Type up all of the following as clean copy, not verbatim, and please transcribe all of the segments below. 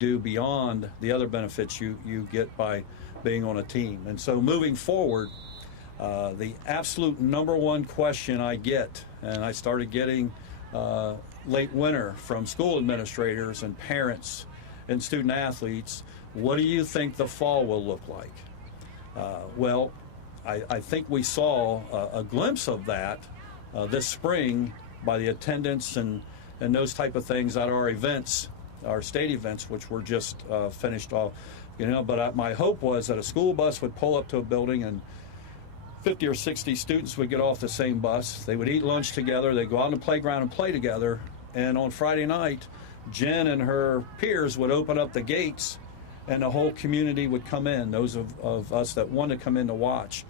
do beyond the other benefits you get by being on a team. And so moving forward, the absolute number one question I get, and I started getting late winter from school administrators and parents and student athletes, what do you think the fall will look like? Well, I think we saw a glimpse of that this spring by the attendance and those type of things at our events, our state events, which were just finished off. But my hope was that a school bus would pull up to a building and 50 or 60 students would get off the same bus. They would eat lunch together. They'd go out on the playground and play together. And on Friday night, Jen and her peers would open up the gates and the whole community would come in, those of us that want to come in to watch.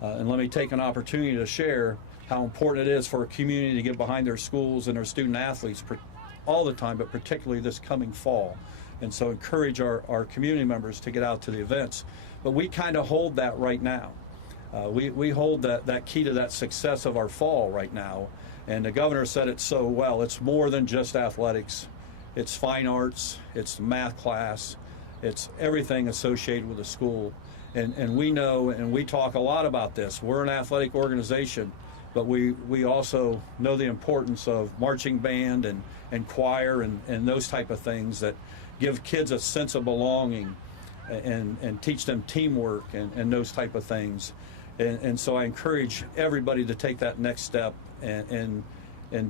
And let me take an opportunity to share how important it is for a community to get behind their schools and their student athletes all the time, but particularly this coming fall. And so encourage our community members to get out to the events. But we kind of hold that right now. We hold that key to that success of our fall right now. And the governor said it so well. It's more than just athletics. It's fine arts, it's math class, it's everything associated with the school. And we know, and we talk a lot about this. We're an athletic organization, but we also know the importance of marching band and choir and those type of things that give kids a sense of belonging and teach them teamwork and those type of things. And so I encourage everybody to take that next step and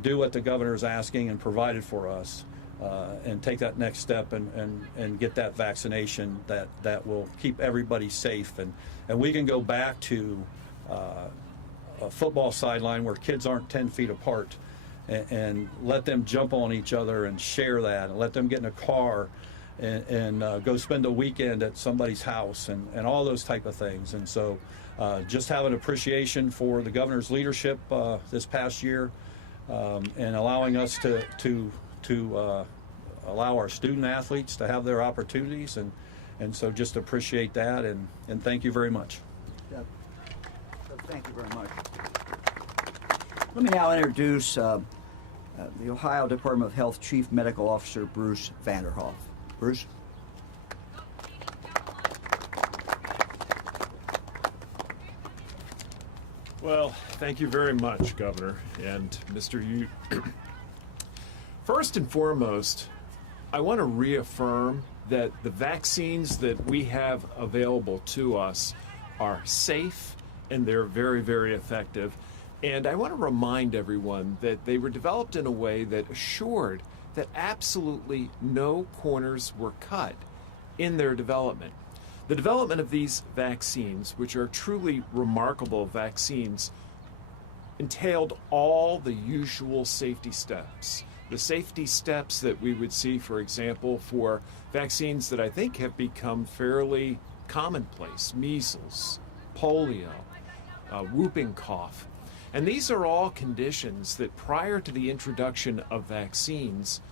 do what the governor is asking and provided for us, and take that next step and get that vaccination that will keep everybody safe. And we can go back to a football sideline where kids aren't 10 feet apart and let them jump on each other and share that, and let them get in a car and go spend a weekend at somebody's house and all those type of things. And so just have an appreciation for the governor's leadership this past year, and allowing us to allow our student athletes to have their opportunities, and so just appreciate that and thank you very much. Yeah. Thank you very much. Let me now introduce the Ohio Department of Health Chief Medical Officer Bruce Vanderhoff. Bruce. Well, thank you very much, Governor and Mr. Ute. First and foremost, I want to reaffirm that the vaccines that we have available to us are safe and they're very, very effective. And I want to remind everyone that they were developed in a way that assured that absolutely no corners were cut in their development. The development of these vaccines, which are truly remarkable vaccines, entailed all the usual safety steps. The safety steps that we would see, for example, for vaccines that I think have become fairly commonplace: measles, polio, whooping cough. And these are all conditions that prior to the introduction of vaccines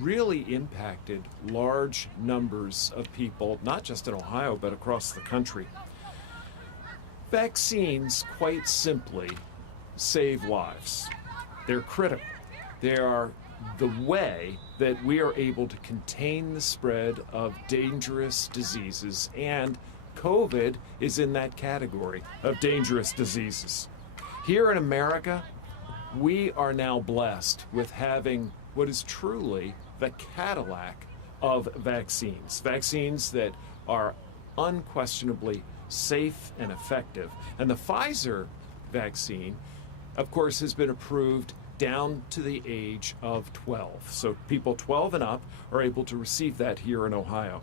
really impacted large numbers of people, not just in Ohio, but across the country. Vaccines, quite simply, save lives. They're critical. They are the way that we are able to contain the spread of dangerous diseases, and COVID is in that category of dangerous diseases. Here in America, we are now blessed with having what is truly the Cadillac of vaccines. Vaccines that are unquestionably safe and effective. And the Pfizer vaccine, of course, has been approved down to the age of 12. So people 12 and up are able to receive that here in Ohio.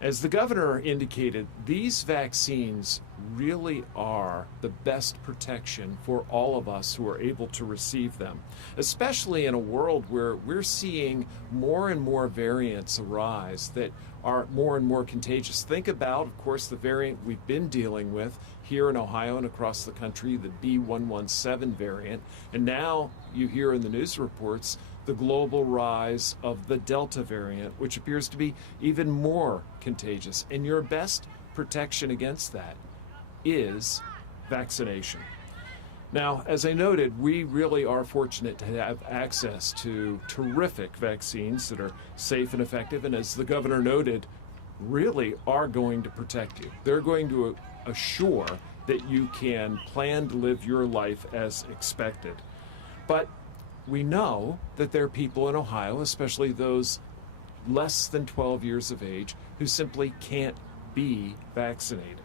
As the governor indicated, these vaccines really are the best protection for all of us who are able to receive them, especially in a world where we're seeing more and more variants arise that are more and more contagious. Think about, of course, the variant we've been dealing with here in Ohio and across the country, the B.1.1.7 variant, and now you hear in the news reports the global rise of the Delta variant, which appears to be even more contagious. And your best protection against that is vaccination. Now, as I noted, we really are fortunate to have access to terrific vaccines that are safe and effective, and as the governor noted, really are going to protect you. They're going to assure that you can plan to live your life as expected. But we know that there are people in Ohio, especially those less than 12 years of age, who simply can't be vaccinated.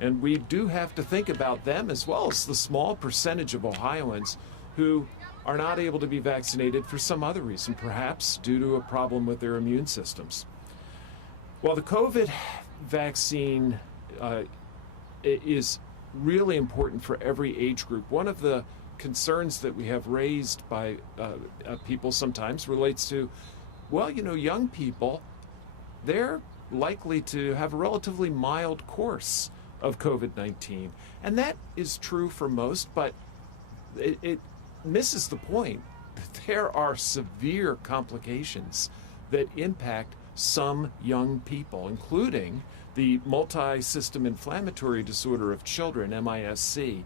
And we do have to think about them as well as the small percentage of Ohioans who are not able to be vaccinated for some other reason, perhaps due to a problem with their immune systems. While the COVID vaccine is really important for every age group, one of the concerns that we have raised by people sometimes relates to, well, young people, they're likely to have a relatively mild course of COVID-19. And that is true for most, but it misses the point that there are severe complications that impact some young people, including the multi-system inflammatory disorder of children, MIS-C,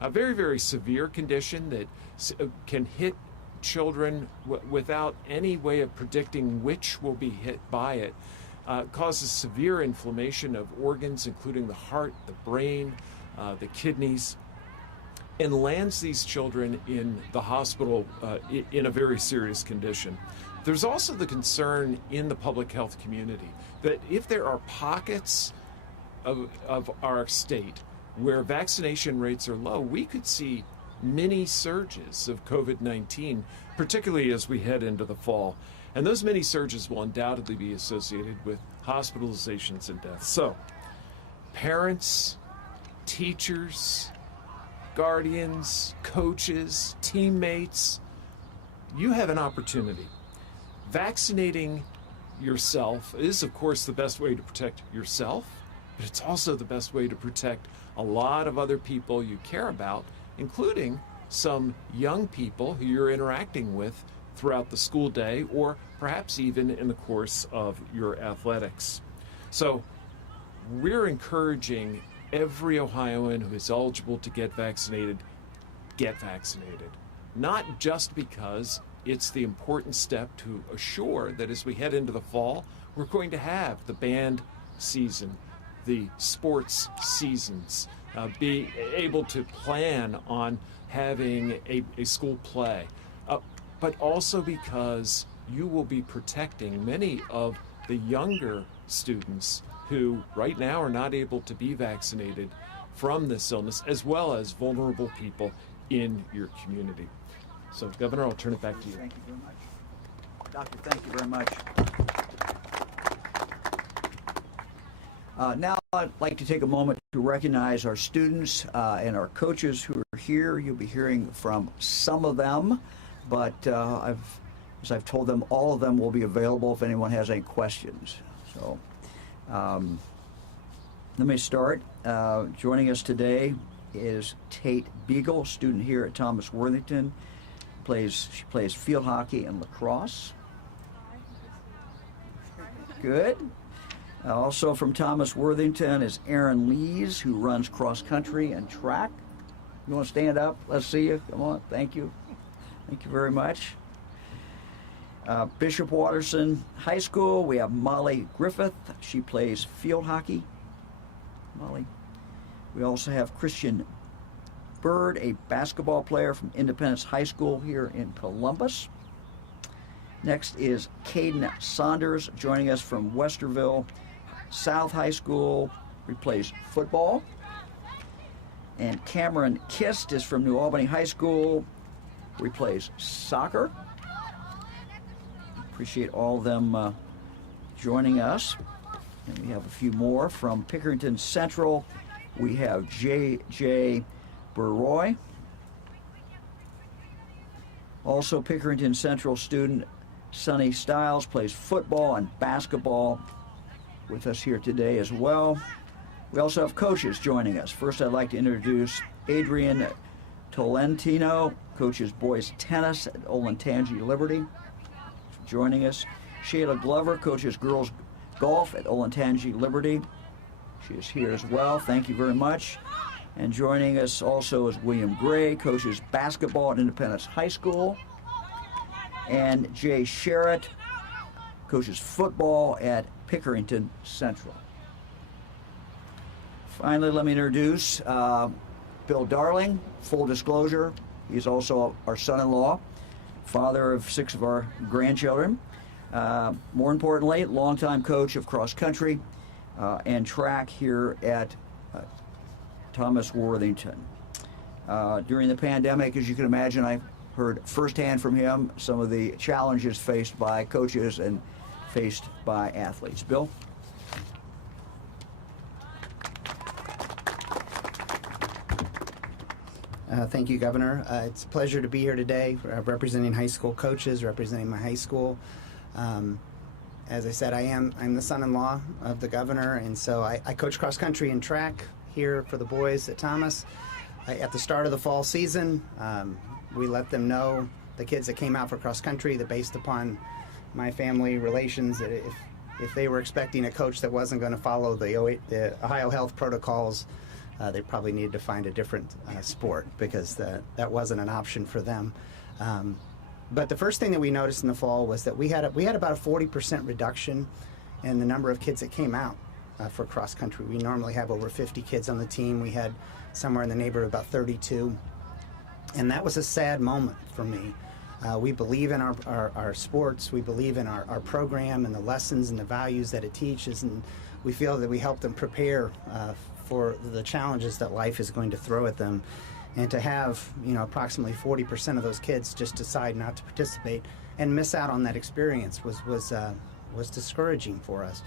a very, very severe condition that can hit children without any way of predicting which will be hit by it. Causes severe inflammation of organs, including the heart, the brain, the kidneys, and lands these children in the hospital in a very serious condition. There's also the concern in the public health community that if there are pockets of our state where vaccination rates are low, we could see mini surges of COVID-19, particularly as we head into the fall. And those mini surges will undoubtedly be associated with hospitalizations and deaths. So, parents, teachers, guardians, coaches, teammates, you have an opportunity. Vaccinating yourself is, of course, the best way to protect yourself, but it's also the best way to protect a lot of other people you care about, including some young people who you're interacting with throughout the school day, or perhaps even in the course of your athletics. So we're encouraging every Ohioan who is eligible to get vaccinated. Not just because it's the important step to assure that as we head into the fall, we're going to have the band season, the sports seasons, be able to plan on having a school play, but also because you will be protecting many of the younger students who right now are not able to be vaccinated from this illness, as well as vulnerable people in your community. So, Governor, I'll turn it back to you. Thank you very much. Doctor, thank you very much. Now I'd like to take a moment to recognize our students and our coaches who are here. You'll be hearing from some of them, but as I've told them, all of them will be available if anyone has any questions. So let me start. Joining us today is Tate Beagle, student here at Thomas Worthington. She plays field hockey and lacrosse. Good. Also from Thomas Worthington is Aaron Lees, who runs cross country and track. You want to stand up? Let's see you. Come on. Thank you. Thank you very much. Bishop Watterson High School, we have Molly Griffith. She plays field hockey. Molly. We also have Christian Bird, a basketball player from Independence High School here in Columbus. Next is Caden Saunders, joining us from Westerville South High School. He plays football. And Cameron Kist is from New Albany High School. He plays soccer. Appreciate all of them joining us. And we have a few more from Pickerington Central. We have J.J. Burroy. Also Pickerington Central student Sonny Stiles plays football and basketball with us here today as well. We also have coaches joining us. First, I'd like to introduce Adrian Tolentino, coaches boys tennis at Olentangy Liberty, joining us. Shayla Glover, coaches girls golf at Olentangy Liberty. She is here as well. Thank you very much. And joining us also is William Gray, coaches basketball at Independence High School. And Jay Sherritt, coaches football at Pickerington Central. Finally, let me introduce Bill Darling. Full disclosure, he's also our son-in-law, father of 6 of our grandchildren. More importantly, longtime coach of cross country and track here at Thomas Worthington. During the pandemic, as you can imagine, I heard firsthand from him some of the challenges faced by coaches and faced by athletes. Bill? Thank you, Governor. It's a pleasure to be here today, representing high school coaches, representing my high school. As I said, I'm the son-in-law of the governor, and so I coach cross country and track here for the boys at Thomas. At the start of the fall season, we let them know, the kids that came out for cross country, that based upon my family relations, that if they were expecting a coach that wasn't going to follow the Ohio health protocols, they probably needed to find a different sport, because that wasn't an option for them. But the first thing that we noticed in the fall was that we had about a 40% reduction in the number of kids that came out for cross country. We normally have over 50 kids on the team. We had somewhere in the neighborhood of about 32. And that was a sad moment for me. We believe in our sports. We believe in our program and the lessons and the values that it teaches. And we feel that we help them prepare for the challenges that life is going to throw at them. And to have, approximately 40% of those kids just decide not to participate and miss out on that experience was discouraging for us.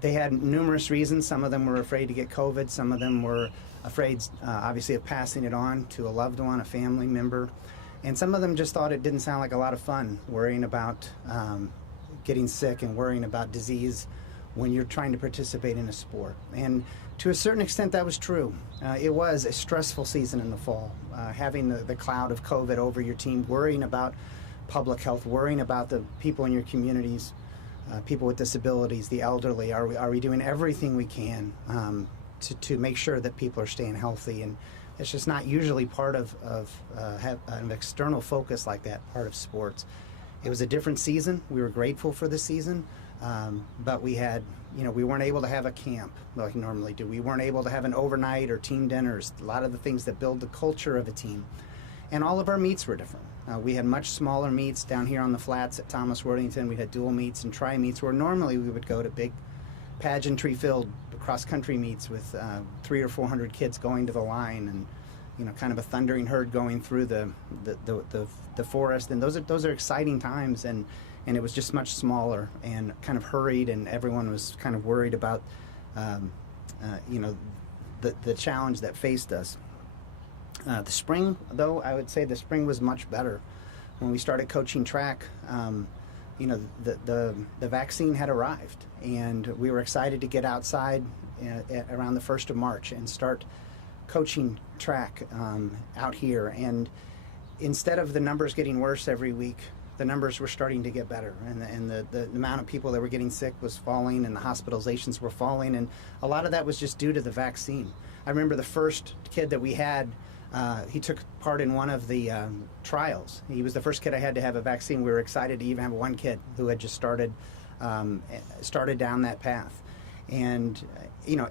They had numerous reasons. Some of them were afraid to get COVID. Some of them were afraid, obviously, of passing it on to a loved one, a family member. And some of them just thought it didn't sound like a lot of fun, worrying about getting sick and worrying about disease when you're trying to participate in a sport. And to a certain extent, that was true. It was a stressful season in the fall, having the cloud of COVID over your team, worrying about public health, worrying about the people in your communities, people with disabilities, the elderly. Are we doing everything we can to make sure that people are staying healthy? And it's just not usually part of an external focus like that, part of sports. It was a different season. We were grateful for the season, but we had, we weren't able to have a camp like we normally do. We weren't able to have an overnight or team dinners, a lot of the things that build the culture of a team. And all of our meets were different. We had much smaller meets down here on the flats at Thomas Worthington. We had dual meets and tri-meets, where normally we would go to big pageantry-filled cross-country meets with 300 or 400 kids going to the line, and kind of a thundering herd going through the forest. And those are exciting times, and it was just much smaller and kind of hurried, and everyone was kind of worried about the challenge that faced us. The spring, though, I would say the spring was much better. When we started coaching track, the vaccine had arrived, and we were excited to get outside around the 1st of March and start coaching track out here. And instead of the numbers getting worse every week, the numbers were starting to get better, and the amount of people that were getting sick was falling, and the hospitalizations were falling, and a lot of that was just due to the vaccine. I remember the first kid that we had, he took part in one of the trials. He was the first kid I had to have a vaccine. We were excited to even have one kid who had just started down that path. And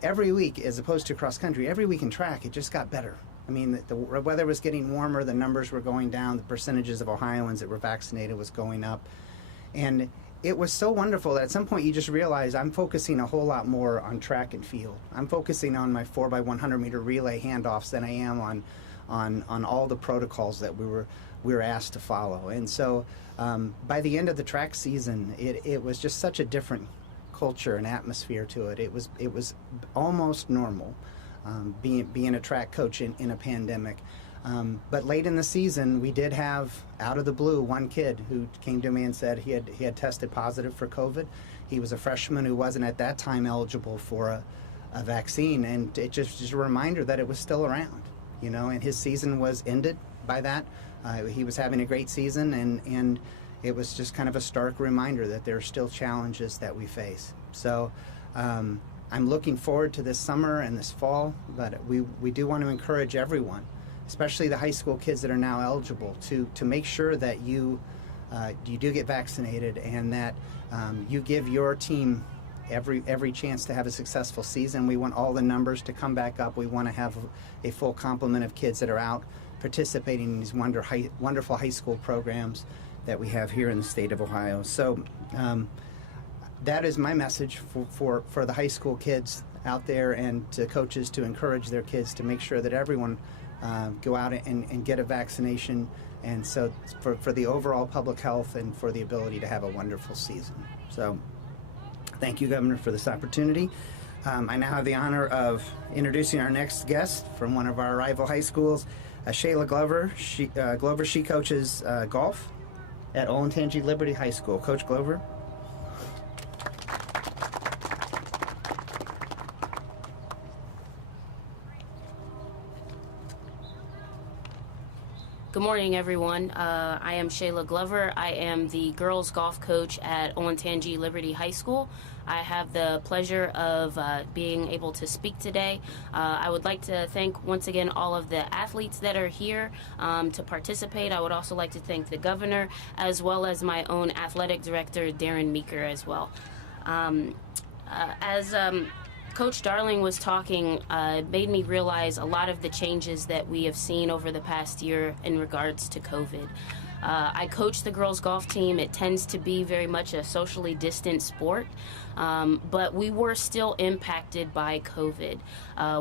every week, as opposed to cross country, every week in track, it just got better. I mean, the weather was getting warmer, the numbers were going down, the percentages of Ohioans that were vaccinated was going up. And it was so wonderful that at some point you just realize I'm focusing a whole lot more on track and field. I'm focusing on my 4x100 meter relay handoffs than I am on all the protocols that we were asked to follow. And so by the end of the track season, it was just such a different culture and atmosphere to it. It was almost normal. Being a track coach in a pandemic. But late in the season, we did have, out of the blue, one kid who came to me and said he had tested positive for COVID. He was a freshman who wasn't at that time eligible for a vaccine, and it just a reminder that it was still around, and his season was ended by that. He was having a great season, and it was just kind of a stark reminder that there are still challenges that we face. So I'm looking forward to this summer and this fall, but we do want to encourage everyone, especially the high school kids that are now eligible, to make sure that you do get vaccinated, and that you give your team every chance to have a successful season. We want all the numbers to come back up. We want to have a full complement of kids that are out participating in these wonderful high school programs that we have here in the state of Ohio. So that is my message for the high school kids out there, and to coaches to encourage their kids to make sure that everyone go out and get a vaccination, and so for the overall public health and for the ability to have a wonderful season. So thank you, Governor, for this opportunity. I now have the honor of introducing our next guest from one of our rival high schools, Shayla Glover. She coaches golf at Olentangy Liberty High School. Coach Glover. Good morning, everyone. I am Shayla Glover. I am the girls golf coach at Olentangy Liberty High School. I have the pleasure of being able to speak today. I would like to thank once again all of the athletes that are here to participate. I would also like to thank the governor, as well as my own athletic director, Darren Meeker, as well. As Coach Darling was talking, made me realize a lot of the changes that we have seen over the past year in regards to COVID. I coach the girls golf team. It tends to be very much a socially distant sport, but we were still impacted by COVID.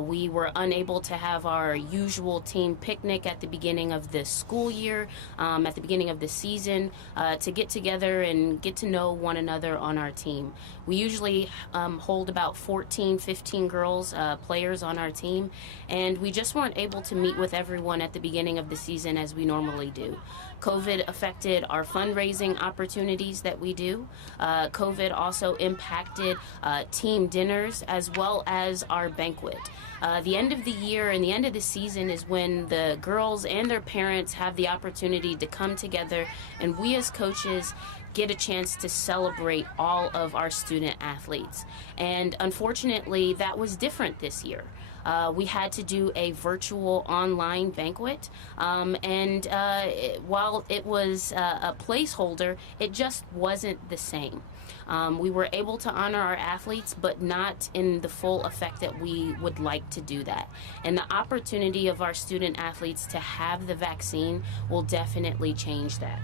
We were unable to have our usual team picnic at the beginning of the school year, at the beginning of the season, to get together and get to know one another on our team. We usually hold about 14, 15 girls, players on our team, and we just weren't able to meet with everyone at the beginning of the season as we normally do. COVID affected our fundraising opportunities that we do. COVID also impacted team dinners as well as our banquet. The end of the year and the end of the season is when the girls and their parents have the opportunity to come together, and we as coaches get a chance to celebrate all of our student athletes. And unfortunately, that was different this year. We had to do a virtual online banquet, and while it was a placeholder, it just wasn't the same. We were able to honor our athletes, but not in the full effect that we would like to do that. And the opportunity of our student athletes to have the vaccine will definitely change that.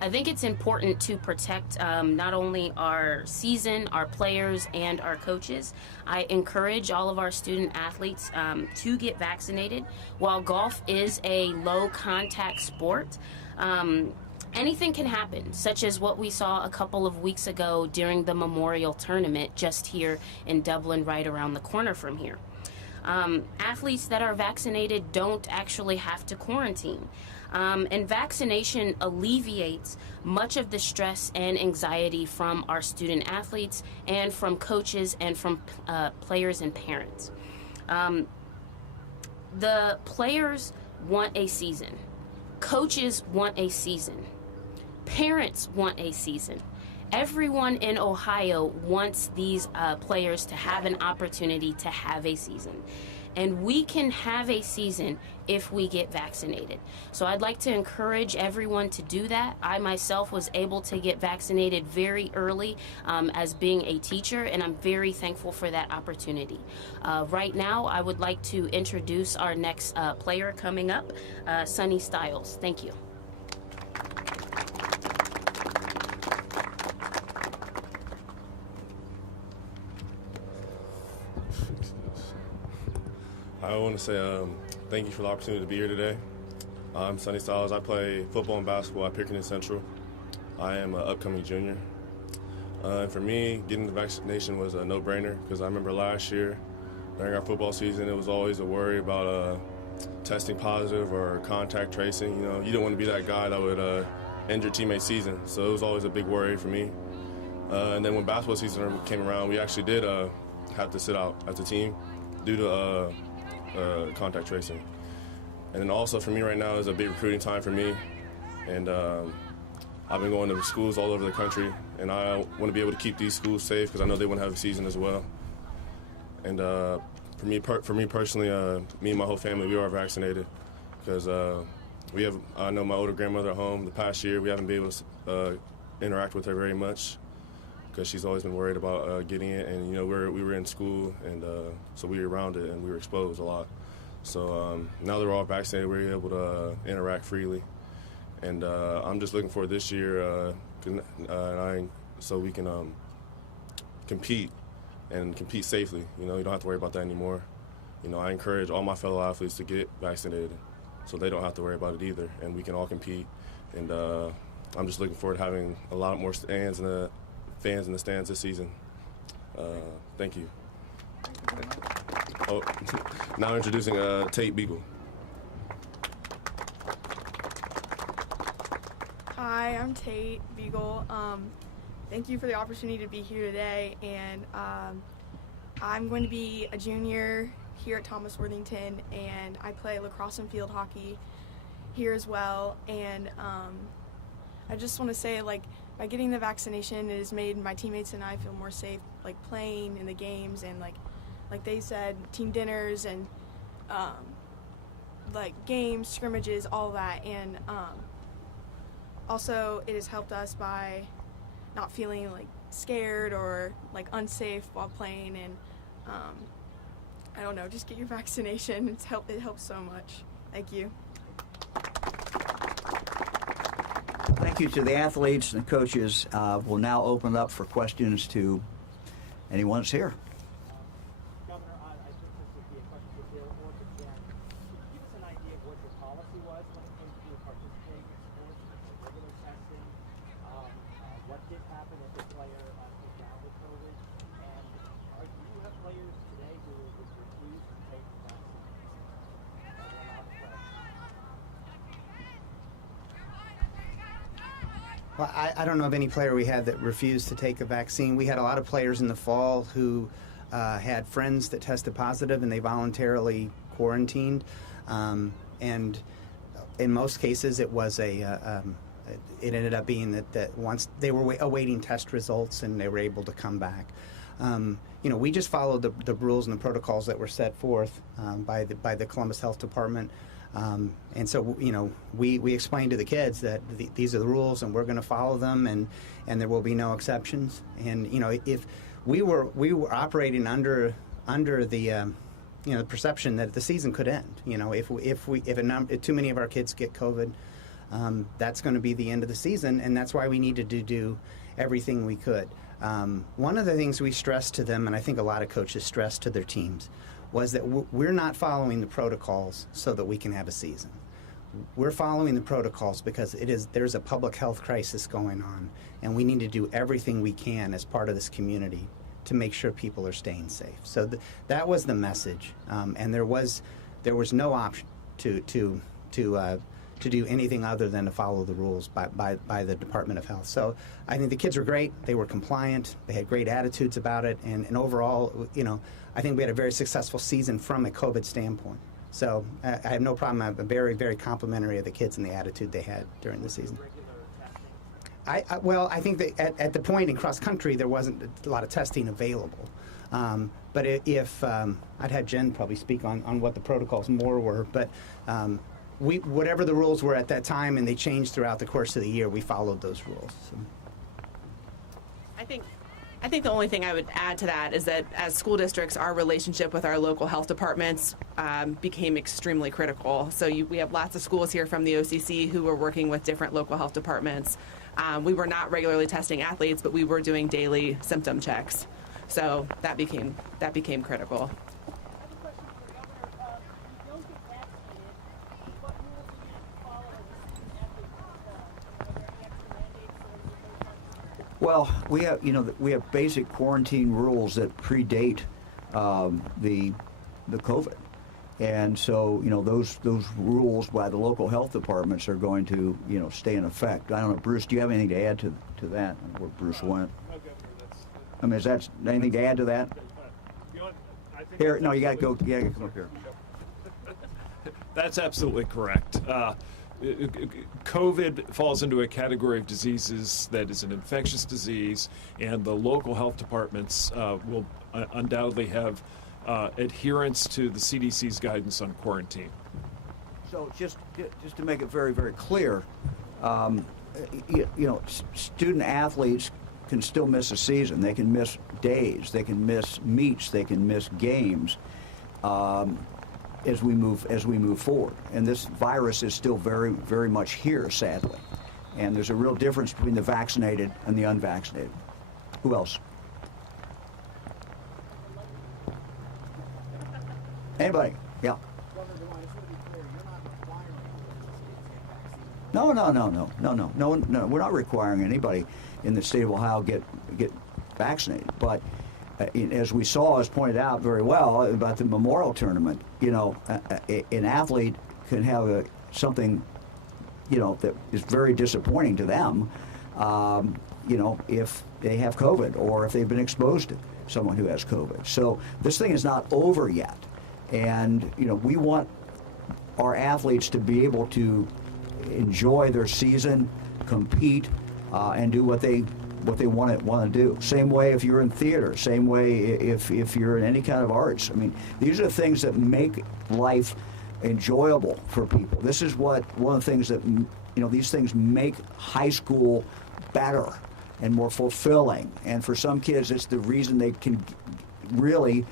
I think it's important to protect not only our season, our players, and our coaches. I encourage all of our student athletes to get vaccinated. While golf is a low-contact sport, anything can happen, such as what we saw a couple of weeks ago during the Memorial Tournament just here in Dublin, right around the corner from here. Athletes that are vaccinated don't actually have to quarantine. And vaccination alleviates much of the stress and anxiety from our student athletes and from coaches and from players and parents. The players want a season. Coaches want a season. Parents want a season. Everyone in Ohio wants these players to have an opportunity to have a season. And we can have a season if we get vaccinated. So I'd like to encourage everyone to do that. I myself was able to get vaccinated very early as being a teacher, and I'm very thankful for that opportunity. Right now, I would like to introduce our next player coming up, Sunny Stiles. Thank you. I want to say thank you for the opportunity to be here today. I'm Sunny Stiles. I play football and basketball at Pickerington Central. I am an upcoming junior. And for me, getting the vaccination was a no-brainer because I remember last year during our football season, it was always a worry about testing positive or contact tracing. You know, you don't want to be that guy that would end your teammate's season. So it was always a big worry for me. And then when basketball season came around, we actually did have to sit out as a team due to contact tracing. And then also for me right now is a big recruiting time for me, and I've been going to schools all over the country, and I want to be able to keep these schools safe because I know they want to have a season as well. And for me personally, me and my whole family, we are vaccinated because I know my older grandmother at home. The past year, we haven't been able to interact with her very much because she's always been worried about getting it. And we were in school, and so we were around it, and we were exposed a lot. So now that we're all vaccinated, we're able to interact freely. And I'm just looking for this year, so we can compete and compete safely. You don't have to worry about that anymore. I encourage all my fellow athletes to get vaccinated, so they don't have to worry about it either, and we can all compete. And I'm just looking forward to having a lot more fans in the stands this season. Thank you. Oh, now introducing Tate Beagle. Hi, I'm Tate Beagle. Thank you for the opportunity to be here today, and I'm going to be a junior here at Thomas Worthington, and I play lacrosse and field hockey here as well. And I just want to say, by getting the vaccination, it has made my teammates and I feel more safe, playing in the games, and like they said, team dinners and games, scrimmages, all that. And also, it has helped us by not feeling scared or unsafe while playing. And I don't know, just get your vaccination. It helps so much. Thank you. Thank you to the athletes and the coaches. We'll now open it up for questions to anyone that's here. Governor, I think this would be a question for Bill or to Jen. Could you give us an idea of what your policy was when it came to participating in sports, regular testing? What did happen if a player came down with COVID? And do you have players today who would refuse to take the vaccine? Well, I don't know of any player we had that refused to take a vaccine. We had a lot of players in the fall who had friends that tested positive, and they voluntarily quarantined. And in most cases, it was it ended up being that once they were awaiting test results, and they were able to come back. We just followed the rules and the protocols that were set forth by the Columbus Health Department. And so, we explained to the kids that these are the rules, and we're going to follow them, and there will be no exceptions. And if we were operating under the perception that the season could end. If too many of our kids get COVID, that's going to be the end of the season, and that's why we needed to do everything we could. One of the things we stressed to them, and I think a lot of coaches stressed to their teams, was that we're not following the protocols so that we can have a season. We're following the protocols because there's a public health crisis going on, and we need to do everything we can as part of this community to make sure people are staying safe. So that was the message, and there was no option to do anything other than to follow the rules by the Department of Health. So I think the kids were great. They were compliant. They had great attitudes about it, and overall, I think we had a very successful season from a COVID standpoint. So I have no problem. I'm very, very complimentary of the kids and the attitude they had during the season. I think that at the point in cross country, there wasn't a lot of testing available. But if I'd have Jen probably speak on what the protocols more were, but whatever the rules were at that time, and they changed throughout the course of the year, we followed those rules. So. I think the only thing I would add to that is that as school districts, our relationship with our local health departments became extremely critical. So we have lots of schools here from the OCC who were working with different local health departments. We were not regularly testing athletes, but we were doing daily symptom checks. So that became critical. Well, we have basic quarantine rules that predate the COVID, and so those rules by the local health departments are going to stay in effect. I don't know, Bruce, do you have anything to add to that? Where Bruce went? I mean, is that anything to add to that? Here, no, you got to go. You got to come up here. That's absolutely correct. COVID falls into a category of diseases that is an infectious disease, and the local health departments will undoubtedly have adherence to the CDC's guidance on quarantine. So just to make it very, very clear, student athletes can still miss a season. They can miss days. They can miss meets. They can miss games as we move forward. And this virus is still very, very much here, sadly. And there's a real difference between the vaccinated and the unvaccinated. Who else? Anybody? Yeah. Governor DeWine, I just want to be clear, you're not requiring states to get vaccines. No. We're not requiring anybody in the state of Ohio get vaccinated. But as we saw, as pointed out very well about the Memorial Tournament, an athlete can have something, that is very disappointing to them, if they have COVID or if they've been exposed to someone who has COVID. So this thing is not over yet. And, we want our athletes to be able to enjoy their season, compete, and do what they want to do. Same way if you're in theater. Same way if you're in any kind of arts. I mean, these are the things that make life enjoyable for people. This is one of the things that these things make high school better and more fulfilling. And for some kids, it's the reason they can really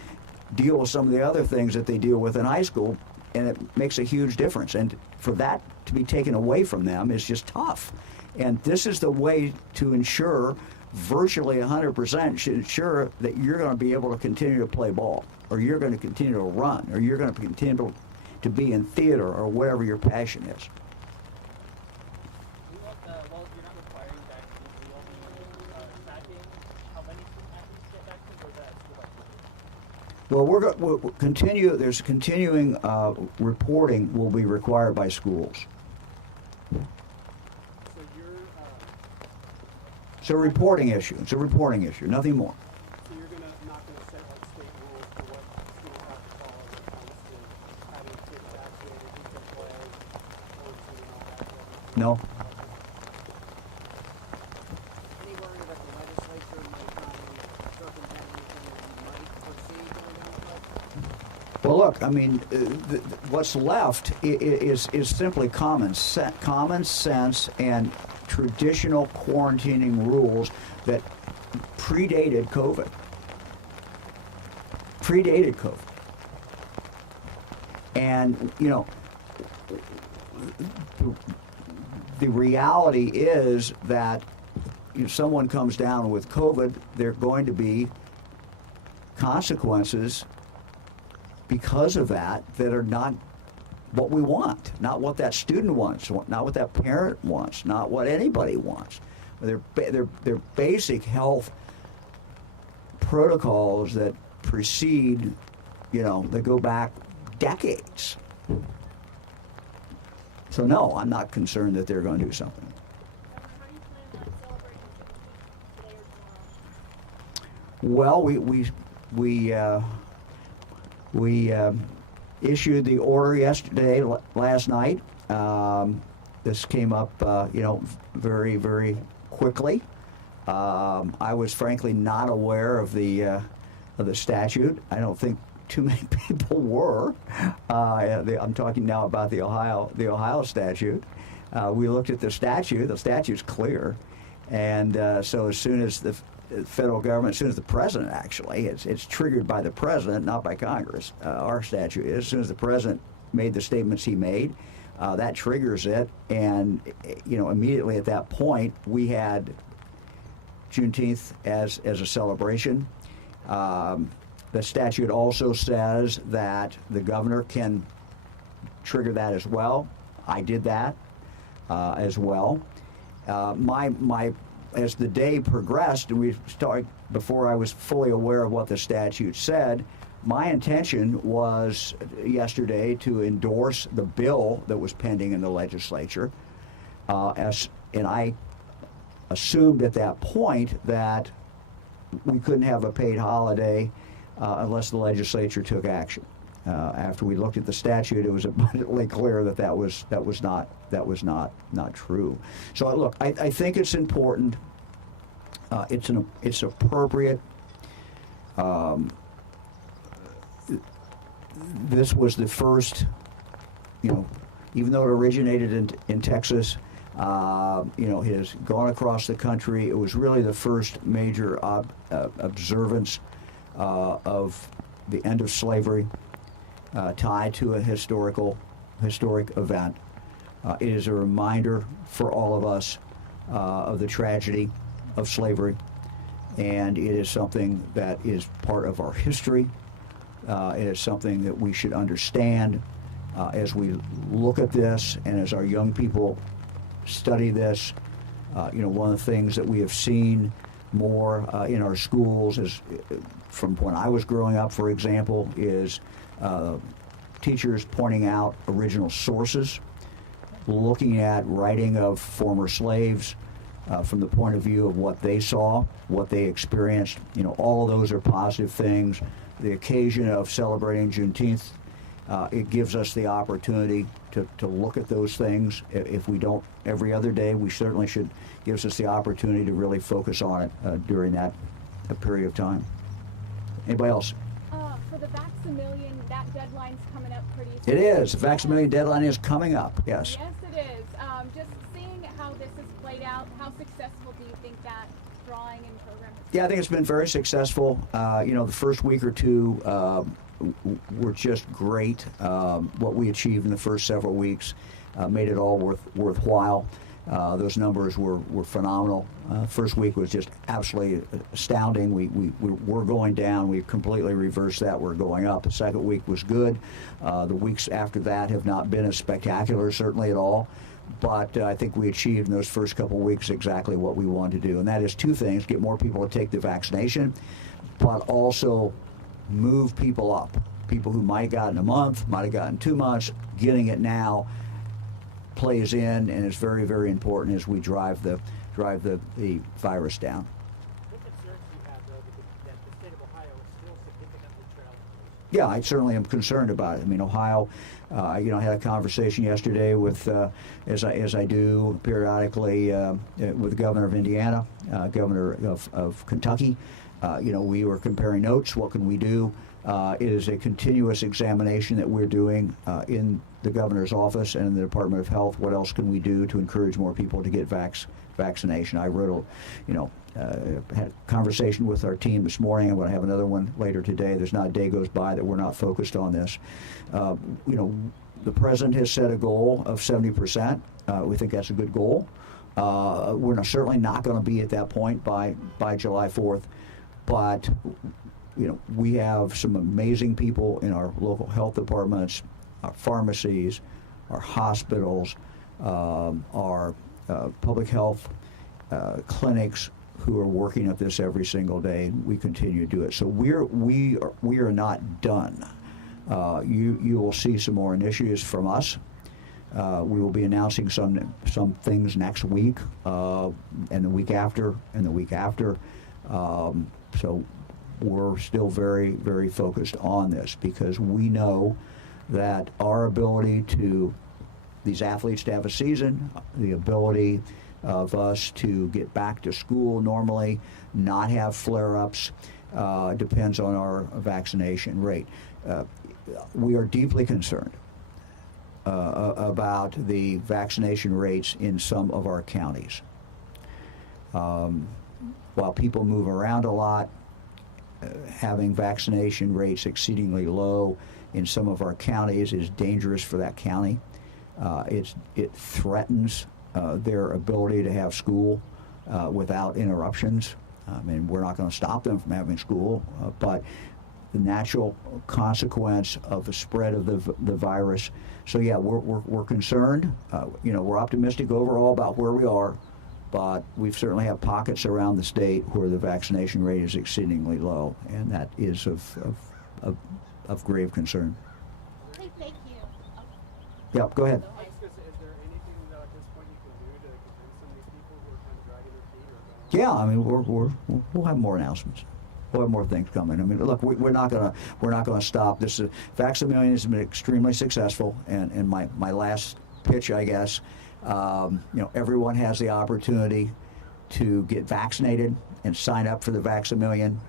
deal with some of the other things that they deal with in high school, and it makes a huge difference. And for that to be taken away from them is just tough. And this is the way to ensure, virtually 100% should ensure that you're going to be able to continue to play ball, or you're going to continue to run, or you're going to continue to be in theater, or whatever your passion is. Well, you're not requiring vaccines. We will be tracking how many student athletes get vaccinated, or is that school by school? Well, we'll continue. There's continuing reporting will be required by schools. So you're It's a reporting issue. It's a reporting issue. Nothing more. so you're not gonna set like state rules for what schools have to follow when it comes to having kids vaccinated, who can play, quarantine, and all that. No. Any worry that the legislature might try and circumvent anything that you might foresee going down the road? Well, look. I mean, what's left is simply common sense and traditional quarantining rules that predated COVID. And, the reality is that if someone comes down with COVID, there are going to be consequences because of that are not what we want, not what that student wants, not what that parent wants, not what anybody wants. They're basic health protocols that precede, that go back decades. So no, I'm not concerned that they're going to do something. Well, we issued the order last night. This came up, very, very quickly. I was frankly not aware of the statute. I don't think too many people were. I'm talking now about the Ohio statute. We looked at the statute. The statute's clear, and so as soon as the federal government, as soon as the president actually, it's triggered by the president, not by Congress. Our statute is. As soon as the president made the statements he made, that triggers it, and immediately at that point we had Juneteenth as a celebration. The statute also says that the governor can trigger that as well. I did that as well. As the day progressed, and we started before I was fully aware of what the statute said, my intention was yesterday to endorse the bill that was pending in the legislature, and I assumed at that point that we couldn't have a paid holiday unless the legislature took action. After we looked at the statute, it was abundantly clear that was not true. So look, I think it's important. It's appropriate. this was the first, even though it originated in Texas, it has gone across the country. It was really the first major observance of the end of slavery, tied to a historic event. It is a reminder for all of us of the tragedy of slavery, and it is something that is part of our history. It is something that we should understand as we look at this, and as our young people study this. One of the things that we have seen more in our schools is, from when I was growing up, for example, is teachers pointing out original sources, looking at writing of former slaves from the point of view of what they saw, what they experienced. All of those are positive things. The occasion of celebrating Juneteenth, it gives us the opportunity to look at those things. If we don't every other day, we certainly should. Gives us the opportunity to really focus on it during that period of time. Anybody else? For the Vax-a-Million, that deadline's coming up pretty soon. It is. The Vax-a-Million deadline is coming up, yes. Yes, it is. Just seeing how this has played out, how successful do you think that drawing and program has been? Yeah, I think it's been very successful. The first week or two were just great. What we achieved in the first several weeks made it all worthwhile. Those numbers were phenomenal. First week was just absolutely astounding. We're going down. We completely reversed that. We're going up. The second week was good. The weeks after that have not been as spectacular, certainly at all. But I think we achieved in those first couple of weeks exactly what we wanted to do. And that is two things: get more people to take the vaccination, but also move people up. People who might have gotten a month, might have gotten 2 months, getting it now plays in, and is very, very important as we drive the virus down. What concerns do you have, though, that the state of Ohio is still significantly trailing? Yeah, I certainly am concerned about it. I mean, Ohio, I had a conversation yesterday with, as I do periodically, with the governor of Indiana, governor of Kentucky. We were comparing notes. What can we do? It is a continuous examination that we're doing in the governor's office and in the Department of Health. What else can we do to encourage more people to get vaccination? I wrote, had a conversation with our team this morning. I'm going to have another one later today. There's not a day goes by that we're not focused on this. The president has set a goal of 70%. We think that's a good goal. We're certainly not going to be at that point by July 4th, but we have some amazing people in our local health departments, our pharmacies, our hospitals, our public health clinics who are working at this every single day. We continue to do it. So we are not done. You will see some more initiatives from us. We will be announcing some things next week, and the week after, and the week after. So we're still very, very focused on this, because we know that our ability to, these athletes to have a season, the ability of us to get back to school normally, not have flare-ups, depends on our vaccination rate. We are deeply concerned about the vaccination rates in some of our counties. While people move around a lot, having vaccination rates exceedingly low in some of our counties is dangerous for that county. It threatens their ability to have school without interruptions. I mean, we're not going to stop them from having school, but the natural consequence of the spread of the virus. So yeah, we're concerned. We're optimistic overall about where we are, but we certainly have pockets around the state where the vaccination rate is exceedingly low, and that is of grave concern. Thank you. Yeah, go ahead. I was going to say, is there anything at this point you can do to convince some of these people who are kind of dragging their feet or going? Yeah, I mean, we'll have more announcements. We'll have more things coming. I mean, look, we're not gonna stop. This Vax-a-Million has been extremely successful, and my last pitch, I guess, everyone has the opportunity to get vaccinated and sign up for the Vax-a-Million.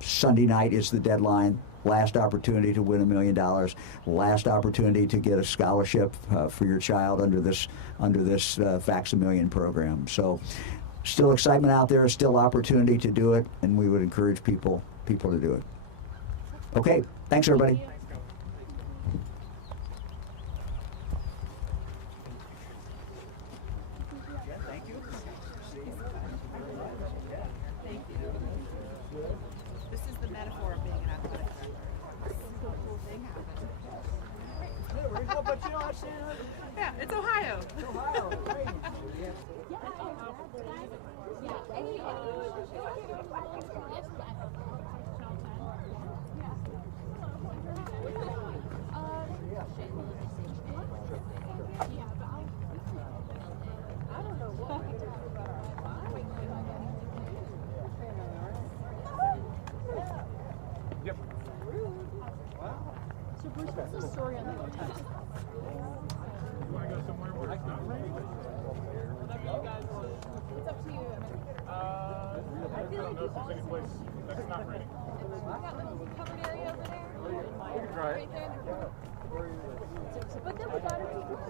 Sunday night is the deadline. last opportunity to win $1 million, last opportunity to get a scholarship for your child under this Vax-a-Million program. So still excitement out there, still opportunity to do it, and we would encourage people to do it. Okay, thanks everybody. This is the metaphor of being an athletic director. This whole thing happened. Yeah, it's Ohio. So Bruce, what's the story on the hotel? You want to go somewhere where it's not ready? Whatever you guys want. It's up to you. I feel like there's any place that's not ready. That little covered area over there. We can try it. Right there. But then we got to